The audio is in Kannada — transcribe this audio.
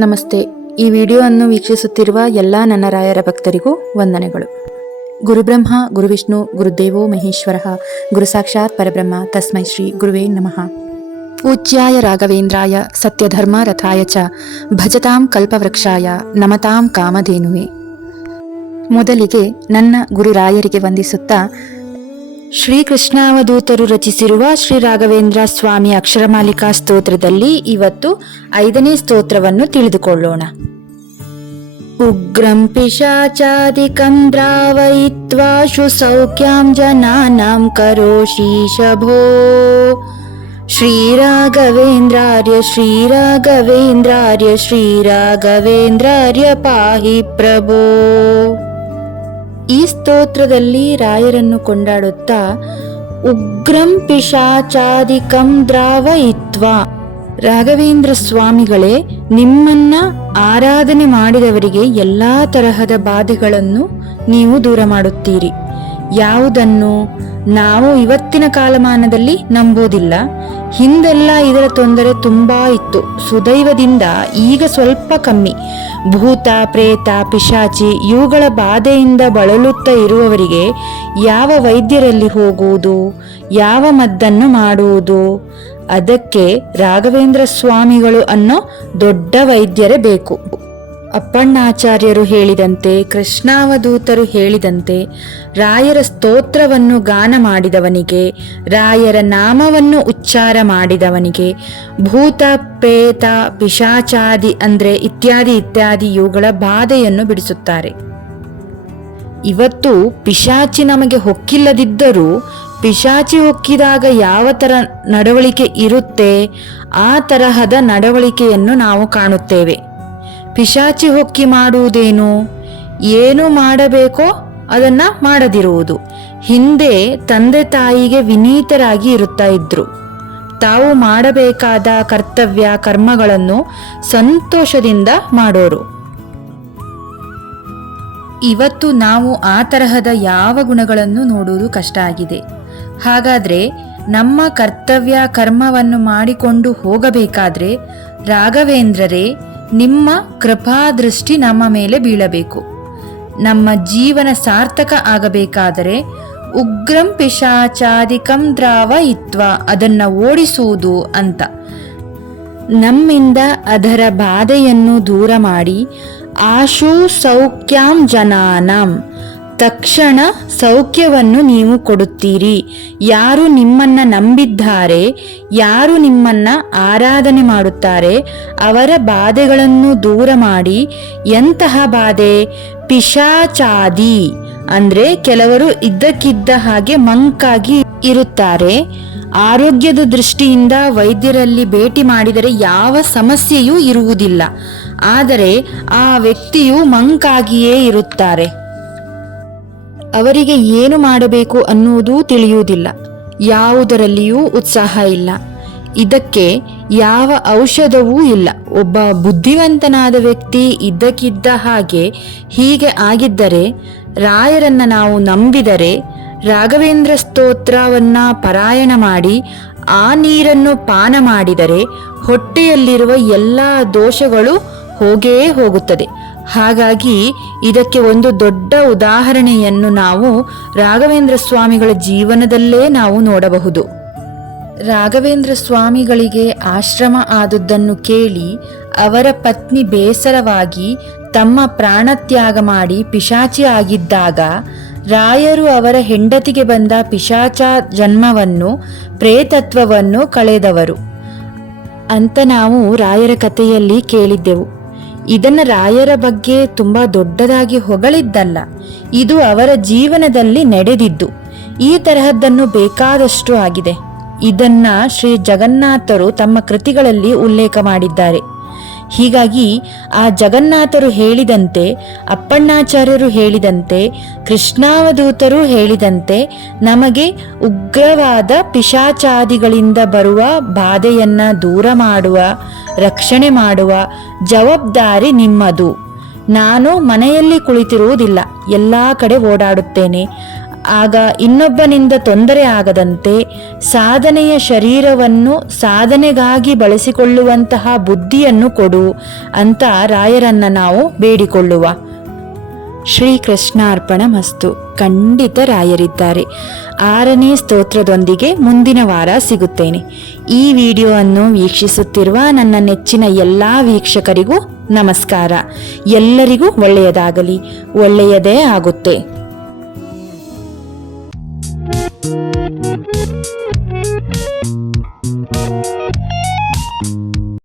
ನಮಸ್ತೆ. ಈ ವಿಡಿಯೋವನ್ನು ವೀಕ್ಷಿಸುತ್ತಿರುವ ಎಲ್ಲ ನನ್ನ ರಾಯರ ಭಕ್ತರಿಗೂ ವಂದನೆಗಳು. ಗುರುಬ್ರಹ್ಮ ಗುರುವಿಷ್ಣು ಗುರುದೇವೋ ಮಹೇಶ್ವರ ಗುರು ಸಾಕ್ಷಾತ್ ಪರಬ್ರಹ್ಮ ತಸ್ಮೈ ಶ್ರೀ ಗುರುವೇ ನಮಃ. ಪೂಜ್ಯಾಯ ರಾಘವೇಂದ್ರಾಯ ಸತ್ಯಧರ್ಮ ರಥಾಯ ಚ ಭಜತಾಂ ಕಲ್ಪವೃಕ್ಷಾಯ ನಮತಾಂ ಕಾಮಧೇನುವೆ. ಮೊದಲಿಗೆ ನನ್ನ ಗುರುರಾಯರಿಗೆ ವಂದಿಸುತ್ತಾ ಶ್ರೀಕೃಷ್ಣಾವಧೂತರು ರಚಿಸಿರುವ ಶ್ರೀ ರಾಘವೇಂದ್ರ ಸ್ವಾಮಿ ಅಕ್ಷರಮಾಲಿಕಾ ಸ್ತೋತ್ರದಲ್ಲಿ ಇವತ್ತು 5ನೇ ಸ್ತೋತ್ರವನ್ನು ತಿಳಿದುಕೊಳ್ಳೋಣ. ಉಗ್ರಂ ಪಿಶಾಚಾದಿಕಂ ದ್ರಾವಯಿತ್ವಾಶು ಸೌಖ್ಯಾಂ ಜನಾನಾಂ ಕರೋಶೀಶಭೋ ಶ್ರೀರಾಘವೇಂದ್ರಾರ್ಯ ಶ್ರೀರಾಘವೇಂದ್ರಾರ್ಯ ಶ್ರೀರಾಘವೇಂದ್ರಾರ್ಯ ಪಾಹಿ ಪ್ರಭೋ. ಈ ಸ್ತೋತ್ರದಲ್ಲಿ ರಾಯರನ್ನು ಕೊಂಡಾಡುತ್ತಾ ಉಗ್ರಂ ಪಿಶಾಚಾದಿಕಂ ದ್ರಾವಯಿತ್ವಾ, ರಾಘವೇಂದ್ರ ಸ್ವಾಮಿಗಳೇ, ನಿಮ್ಮನ್ನ ಆರಾಧನೆ ಮಾಡಿದವರಿಗೆ ಎಲ್ಲಾ ತರಹದ ಬಾಧೆಗಳನ್ನು ನೀವು ದೂರ ಮಾಡುತ್ತೀರಿ. ಯಾವುದನ್ನು ನಾವು ಇವತ್ತಿನ ಕಾಲಮಾನದಲ್ಲಿ ನಂಬೋದಿಲ್ಲ. ಹಿಂದೆಲ್ಲ ಇದರ ತೊಂದರೆ ತುಂಬಾ ಇತ್ತು. ಸುದೈವದಿಂದ ಈಗ ಸ್ವಲ್ಪ ಕಮ್ಮಿ. ಭೂತ ಪ್ರೇತ ಪಿಶಾಚಿ ಇವುಗಳ ಬಾಧೆಯಿಂದ ಬಳಲುತ್ತಾ ಇರುವವರಿಗೆ ಯಾವ ವೈದ್ಯರಲ್ಲಿ ಹೋಗುವುದು, ಯಾವ ಮದ್ದನ್ನು ಮಾಡುವುದು? ಅದಕ್ಕೆ ರಾಘವೇಂದ್ರ ಸ್ವಾಮಿಗಳು ಅನ್ನೋ ದೊಡ್ಡ ವೈದ್ಯರೇ ಬೇಕು. ಅಪ್ಪಣ್ಣಾಚಾರ್ಯರು ಹೇಳಿದಂತೆ, ಕೃಷ್ಣಾವಧೂತರು ಹೇಳಿದಂತೆ, ರಾಯರ ಸ್ತೋತ್ರವನ್ನು ಗಾನ ಮಾಡಿದವನಿಗೆ, ರಾಯರ ನಾಮವನ್ನು ಉಚ್ಚಾರ ಮಾಡಿದವನಿಗೆ ಭೂತ ಪ್ರೇತ ಪಿಶಾಚಾದಿ ಅಂದ್ರೆ ಇತ್ಯಾದಿ ಇವುಗಳ ಬಾಧೆಯನ್ನು ಬಿಡಿಸುತ್ತಾರೆ. ಇವತ್ತು ಪಿಶಾಚಿ ನಮಗೆ ಹೊಕ್ಕಿಲ್ಲದಿದ್ದರೂ ಪಿಶಾಚಿ ಹೊಕ್ಕಿದಾಗ ಯಾವ ತರ ನಡವಳಿಕೆ ಇರುತ್ತೆ ಆ ತರಹದ ನಡವಳಿಕೆಯನ್ನು ನಾವು ಕಾಣುತ್ತೇವೆ. ಪಿಶಾಚಿ ಹೊಕ್ಕಿ ಮಾಡುವುದೇನು? ಏನು ಮಾಡಬೇಕೋ ಅದನ್ನ ಮಾಡದಿರುವುದು. ಹಿಂದೆ ತಂದೆ ತಾಯಿಗೆ ವಿನೀತರಾಗಿ ಇರುತ್ತಾ ಇದ್ರು. ತಾವು ಮಾಡಬೇಕಾದ ಕರ್ತವ್ಯ ಕರ್ಮಗಳನ್ನು ಸಂತೋಷದಿಂದ ಮಾಡೋರು. ಇವತ್ತು ನಾವು ಆ ತರಹದ ಯಾವ ಗುಣಗಳನ್ನು ನೋಡುವುದು ಕಷ್ಟ ಆಗಿದೆ. ಹಾಗಾದ್ರೆ ನಮ್ಮ ಕರ್ತವ್ಯ ಕರ್ಮವನ್ನು ಮಾಡಿಕೊಂಡು ಹೋಗಬೇಕಾದ್ರೆ ರಾಘವೇಂದ್ರರೇ, ನಿಮ್ಮ ಕೃಪಾದೃಷ್ಟಿ ನಮ್ಮ ಮೇಲೆ ಬೀಳಬೇಕು. ನಮ್ಮ ಜೀವನ ಸಾರ್ಥಕ ಆಗಬೇಕಾದರೆ ಉಗ್ರಂ ಪಿಶಾಚಾದಿಕಂ ದ್ರಾವಯಿತ್ವ, ಅದನ್ನ ಓಡಿಸುವುದು ಅಂತ. ನಮ್ಮಿಂದ ಅದರ ಬಾಧೆಯನ್ನು ದೂರ ಮಾಡಿ ಆಶು ಸೌಖ್ಯಾಂ ಜನಾನಾಂ, ತಕ್ಷಣ ಸೌಖ್ಯವನ್ನು ನೀವು ಕೊಡುತ್ತೀರಿ. ಯಾರು ನಿಮ್ಮನ್ನ ನಂಬಿದ್ದಾರೆ, ಯಾರು ನಿಮ್ಮನ್ನ ಆರಾಧನೆ ಮಾಡುತ್ತಾರೆ ಅವರ ಬಾಧೆಗಳನ್ನು ದೂರ ಮಾಡಿ. ಎಂತಹ ಬಾಧೆ? ಪಿಶಾಚಾದಿ ಅಂದ್ರೆ ಕೆಲವರು ಇದ್ದಕ್ಕಿದ್ದ ಹಾಗೆ ಮಂಕಾಗಿ ಇರುತ್ತಾರೆ. ಆರೋಗ್ಯದ ದೃಷ್ಟಿಯಿಂದ ವೈದ್ಯರಲ್ಲಿ ಭೇಟಿ ಮಾಡಿದರೆ ಯಾವ ಸಮಸ್ಯೆಯೂ ಇರುವುದಿಲ್ಲ. ಆದರೆ ಆ ವ್ಯಕ್ತಿಯು ಮಂಕಾಗಿಯೇ ಇರುತ್ತಾರೆ. ಅವರಿಗೆ ಏನು ಮಾಡಬೇಕು ಅನ್ನುವುದು ತಿಳಿಯುವುದಿಲ್ಲ. ಯಾವುದರಲ್ಲಿಯೂ ಉತ್ಸಾಹ ಇಲ್ಲ. ಇದಕ್ಕೆ ಯಾವ ಔಷಧವೂ ಇಲ್ಲ. ಒಬ್ಬ ಬುದ್ಧಿವಂತನಾದ ವ್ಯಕ್ತಿ ಇದ್ದಕ್ಕಿದ್ದ ಹಾಗೆ ಹೀಗೆ ಆಗಿದ್ದರೆ, ರಾಯರನ್ನ ನಾವು ನಂಬಿದರೆ, ರಾಘವೇಂದ್ರ ಸ್ತೋತ್ರವನ್ನ ಪಾರಾಯಣ ಮಾಡಿ ಆ ನೀರನ್ನು ಪಾನ ಮಾಡಿದರೆ ಹೊಟ್ಟೆಯಲ್ಲಿರುವ ಎಲ್ಲ ದೋಷಗಳು ಹೋಗೇ ಹೋಗುತ್ತದೆ. ಹಾಗಾಗಿ ಇದಕ್ಕೆ ಒಂದು ದೊಡ್ಡ ಉದಾಹರಣೆಯನ್ನು ನಾವು ರಾಘವೇಂದ್ರ ಸ್ವಾಮಿಗಳ ಜೀವನದಲ್ಲೇ ನಾವು ನೋಡಬಹುದು. ರಾಘವೇಂದ್ರ ಸ್ವಾಮಿಗಳಿಗೆ ಆಶ್ರಮ ಆದುದನ್ನು ಕೇಳಿ ಅವರ ಪತ್ನಿ ಬೇಸರವಾಗಿ ತಮ್ಮ ಪ್ರಾಣತ್ಯಾಗ ಮಾಡಿ ಪಿಶಾಚಿ ಆಗಿದ್ದಾಗ ರಾಯರು ಅವರ ಹೆಂಡತಿಗೆ ಬಂದ ಪಿಶಾಚ ಜನ್ಮವನ್ನು ಪ್ರೇತತ್ವವನ್ನು ಕಳೆದವರು ಅಂತ ನಾವು ರಾಯರ ಕಥೆಯಲ್ಲಿ ಕೇಳಿದ್ದೆವು. ಇದನ್ನ ರಾಯರ ಬಗ್ಗೆ ತುಂಬಾ ದೊಡ್ಡದಾಗಿ ಹೊಗಳಿದ್ದಲ್ಲ, ಇದು ಅವರ ಜೀವನದಲ್ಲಿ ನಡೆದಿದ್ದು. ಈ ತರಹದ್ದನ್ನು ಬೇಕಾದಷ್ಟು ಆಗಿದೆ. ಇದನ್ನ ಶ್ರೀ ಜಗನ್ನಾಥರು ತಮ್ಮ ಕೃತಿಗಳಲ್ಲಿ ಉಲ್ಲೇಖ ಮಾಡಿದ್ದಾರೆ. ಹೀಗಾಗಿ ಆ ಜಗನ್ನಾಥರು ಹೇಳಿದಂತೆ, ಅಪ್ಪಣ್ಣಾಚಾರ್ಯರು ಹೇಳಿದಂತೆ, ಕೃಷ್ಣಾವಧೂತರು ಹೇಳಿದಂತೆ ನಮಗೆ ಉಗ್ರವಾದ ಪಿಶಾಚಾದಿಗಳಿಂದ ಬರುವ ಬಾಧೆಯನ್ನ ದೂರ ಮಾಡುವ, ರಕ್ಷಣೆ ಮಾಡುವ ಜವಾಬ್ದಾರಿ ನಿಮ್ಮದು. ನಾನು ಮನೆಯಲ್ಲಿ ಕುಳಿತಿರುವುದಿಲ್ಲ, ಎಲ್ಲ ಕಡೆ ಓಡಾಡುತ್ತೇನೆ. ಆಗ ಇನ್ನೊಬ್ಬನಿಂದ ತೊಂದರೆ ಆಗದಂತೆ ಸಾಧನೆಯ ಶರೀರವನ್ನು ಸಾಧನೆಗಾಗಿ ಬಳಸಿಕೊಳ್ಳುವಂತಹ ಬುದ್ಧಿಯನ್ನು ಕೊಡು ಅಂತ ರಾಯರನ್ನ ನಾವು ಬೇಡಿಕೊಳ್ಳುವ. ಶ್ರೀಕೃಷ್ಣಾರ್ಪಣ ಮಸ್ತು. ಖಂಡಿತ ರಾಯರಿದ್ದಾರೆ. 6ನೇ ಸ್ತೋತ್ರದೊಂದಿಗೆ ಮುಂದಿನ ವಾರ ಸಿಗುತ್ತೇನೆ. ಈ ವಿಡಿಯೋವನ್ನು ವೀಕ್ಷಿಸುತ್ತಿರುವ ನನ್ನ ನೆಚ್ಚಿನ ಎಲ್ಲ ವೀಕ್ಷಕರಿಗೂ ನಮಸ್ಕಾರ. ಎಲ್ಲರಿಗೂ ಒಳ್ಳೆಯದಾಗಲಿ. ಒಳ್ಳೆಯದೇ ಆಗುತ್ತೆ.